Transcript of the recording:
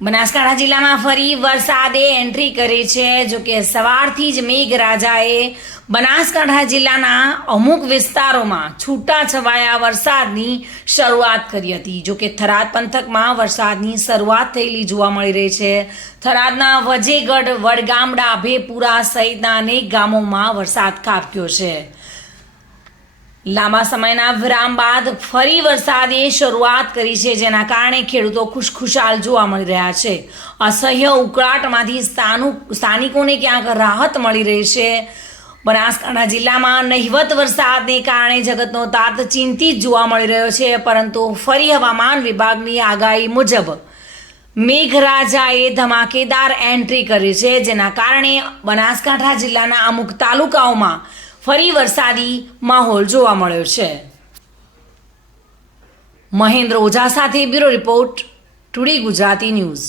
બનાસકાંઠા જિલ્લામાં ફરી વરસાદે એન્ટ્રી કરી છે। જો કે સવારથી જ મેઘરાજાએ બનાસકાંઠા જિલ્લાના અમુક વિસ્તારોમાં છૂટાછવાયા વરસાદની શરૂઆત કરી હતી। જો કે થરાદ પંથકમાં વરસાદની શરૂઆત થયેલી જોવા મળી રહી છે। થરાદના વજેગઢ, વડગામડા, ભેપુરા સહિતના અનેક ગામોમાં વરસાદ ખાબક્યો છે। લાંબા સમયના વિરામ બાદ ફરી વરસાદે શરૂઆત કરી છે, જેના કારણે ખેડૂતો ખુશખુશાલ જોવા મળી રહ્યા છે। અસહ્ય ઉકળાટમાંથી સ્થાનિકોને ક્યાંક રાહત મળી રહી છે। બનાસકાંઠા જિલ્લામાં નહિવત વરસાદને કારણે જગતનો તાત ચિંતિત જોવા મળી રહ્યો છે, પરંતુ ફરી હવામાન વિભાગની આગાહી મુજબ મેઘરાજાએ ધમાકેદાર એન્ટ્રી કરી છે, જેના કારણે બનાસકાંઠા જિલ્લાના અમુક તાલુકાઓમાં ફરી વરસાદી માહોલ જોવા મળ્યો છે। મહેન્દ્ર ઓઝા સાથે bureau report, today Gujarati news.